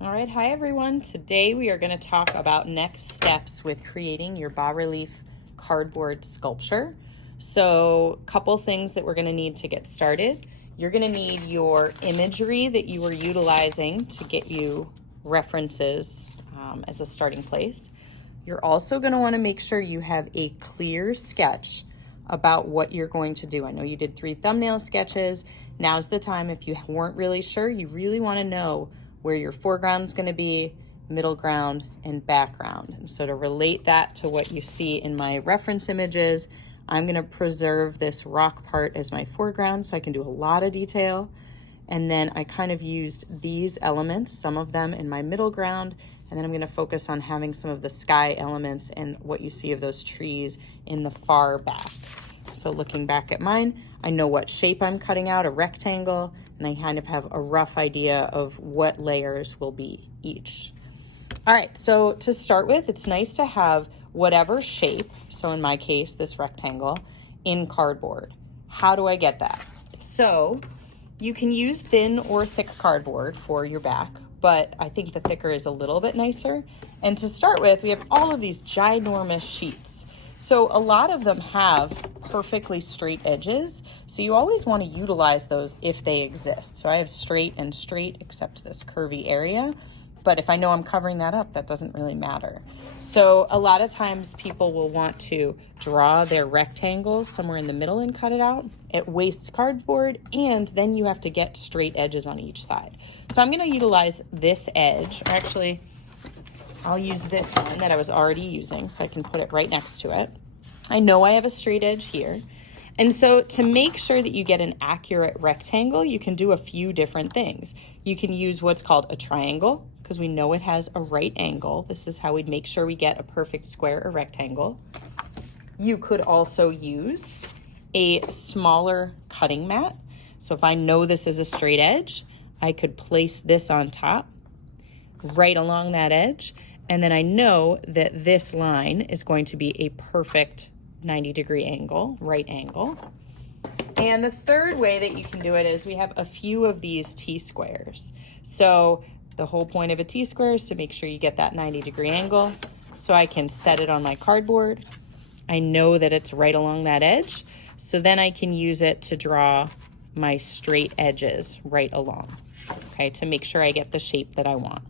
All right, hi everyone. Today we are going to talk about next steps with creating your bas-relief cardboard sculpture. So, a couple things that we're going to need to get started. You're going to need your imagery that you were utilizing to get you references as a starting place. You're also going to want to make sure you have a clear sketch about what you're going to do. I know you did 3 thumbnail sketches. Now's the time, if you weren't really sure, you really want to know where your foreground is going to be, middle ground, and background. And so to relate that to what you see in my reference images, I'm going to preserve this rock part as my foreground so I can do a lot of detail. And then I kind of used these elements, some of them in my middle ground, and then I'm going to focus on having some of the sky elements and what you see of those trees in the far back. So looking back at mine, I know what shape I'm cutting out, a rectangle, and I kind of have a rough idea of what layers will be each. All right, so to start with, it's nice to have whatever shape, so in my case, this rectangle, in cardboard. How do I get that? So you can use thin or thick cardboard for your back, but I think the thicker is a little bit nicer. And to start with, we have all of these ginormous sheets. So a lot of them have perfectly straight edges, so you always want to utilize those if they exist. So I have straight and straight except this curvy area, but if I know I'm covering that up, that doesn't really matter. So a lot of times people will want to draw their rectangles somewhere in the middle and cut it out. It wastes cardboard, and then you have to get straight edges on each side. So I'm going to utilize this edge, or actually I'll use this one that I was already using so I can put it right next to it. I know I have a straight edge here. And so to make sure that you get an accurate rectangle, you can do a few different things. You can use what's called a triangle because we know it has a right angle. This is how we'd make sure we get a perfect square or rectangle. You could also use a smaller cutting mat. So if I know this is a straight edge, I could place this on top right along that edge. And then I know that this line is going to be a perfect 90-degree angle, right angle. And the third way that you can do it is we have a few of these T-squares. So the whole point of a T-square is to make sure you get that 90-degree angle. So I can set it on my cardboard. I know that it's right along that edge. So then I can use it to draw my straight edges right along, okay, to make sure I get the shape that I want.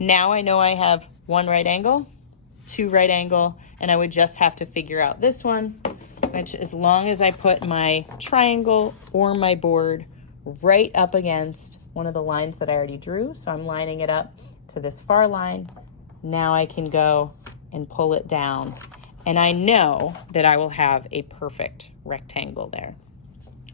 Now I know I have 1 right angle, 2 right angle, and I would just have to figure out this one, which as long as I put my triangle or my board right up against one of the lines that I already drew, so I'm lining it up to this far line, now I can go and pull it down, and I know that I will have a perfect rectangle there.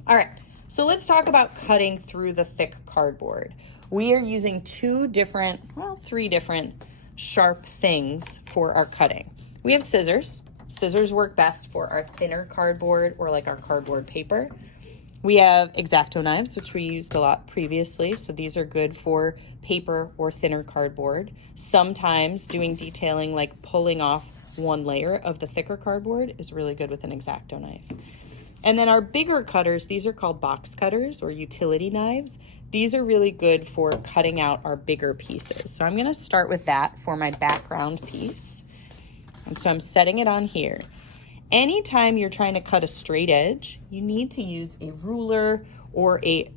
All right, so let's talk about cutting through the thick cardboard. We are using 3 different sharp things for our cutting. We have scissors. Scissors work best for our thinner cardboard or like our cardboard paper. We have X-Acto knives, which we used a lot previously. So these are good for paper or thinner cardboard. Sometimes doing detailing like pulling off one layer of the thicker cardboard is really good with an X-Acto knife. And then our bigger cutters, these are called box cutters or utility knives. These are really good for cutting out our bigger pieces. So I'm going to start with that for my background piece. And so I'm setting it on here. Anytime you're trying to cut a straight edge, you need to use a ruler or a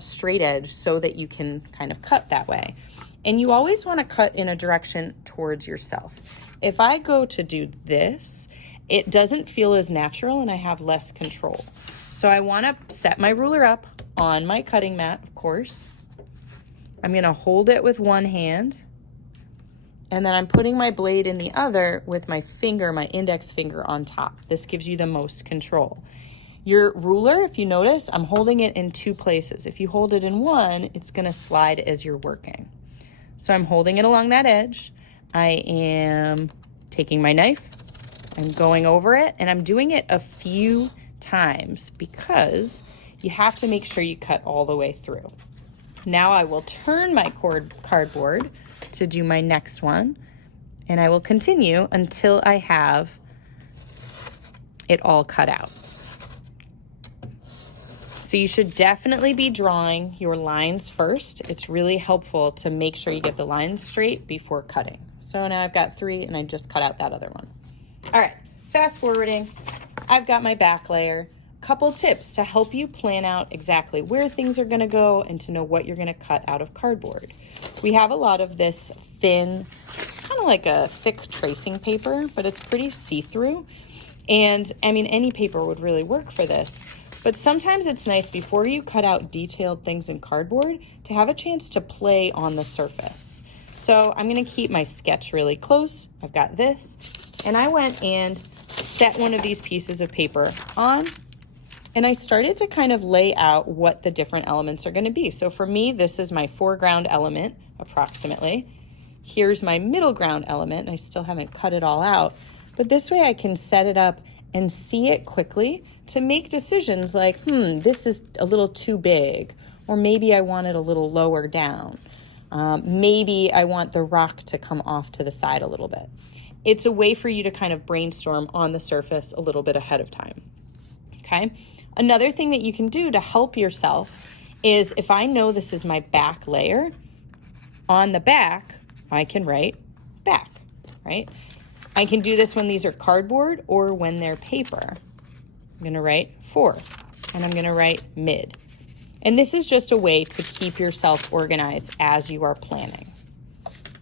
straight edge so that you can kind of cut that way. And you always want to cut in a direction towards yourself. If I go to do this, it doesn't feel as natural and I have less control. So I want to set my ruler up on my cutting mat, of course. I'm going to hold it with one hand, and then I'm putting my blade in the other with my finger, my index finger on top. This gives you the most control. Your ruler, if you notice, I'm holding it in 2 places. If you hold it in one, it's going to slide as you're working. So I'm holding it along that edge. I am taking my knife, I'm going over it, and I'm doing it a few times because you have to make sure you cut all the way through. Now I will turn my cardboard to do my next one, and I will continue until I have it all cut out. So So you should definitely be drawing your lines first. It's really helpful to make sure you get the lines straight before cutting. So now I've got 3 and I just cut out that other one. All right, fast forwarding. I've got my back layer. Couple tips to help you plan out exactly where things are gonna go and to know what you're gonna cut out of cardboard. We have a lot of this thin, it's kind of like a thick tracing paper, but it's pretty see-through. And I mean, any paper would really work for this. But sometimes it's nice before you cut out detailed things in cardboard to have a chance to play on the surface. So I'm gonna keep my sketch really close. I've got this. And I went and set one of these pieces of paper on, and I started to kind of lay out what the different elements are gonna be. So for me, this is my foreground element, approximately. Here's my middle ground element, and I still haven't cut it all out. But this way I can set it up and see it quickly to make decisions like, this is a little too big, or maybe I want it a little lower down. Maybe I want the rock to come off to the side a little bit. It's a way for you to kind of brainstorm on the surface a little bit ahead of time, okay? Another thing that you can do to help yourself is if I know this is my back layer, on the back, I can write back, right? I can do this when these are cardboard or when they're paper. I'm gonna write fore, and I'm gonna write mid. And this is just a way to keep yourself organized as you are planning,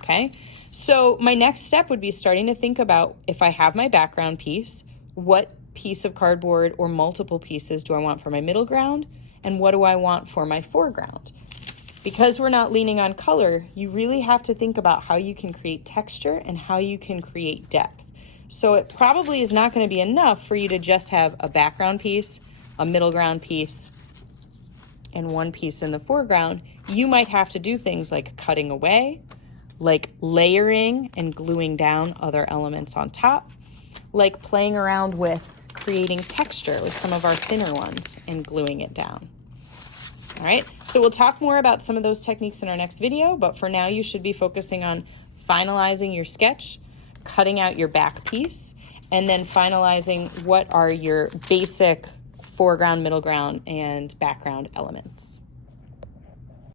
okay? So my next step would be starting to think about, if I have my background piece, what piece of cardboard or multiple pieces do I want for my middle ground, and what do I want for my foreground? Because we're not leaning on color, you really have to think about how you can create texture and how you can create depth. So it probably is not going to be enough for you to just have a background piece, a middle ground piece, and one piece in the foreground. You might have to do things like cutting away, like layering and gluing down other elements on top, like playing around with creating texture with some of our thinner ones and gluing it down. All right, so we'll talk more about some of those techniques in our next video, but for now you should be focusing on finalizing your sketch, cutting out your back piece, and then finalizing what are your basic foreground, middle ground, and background elements.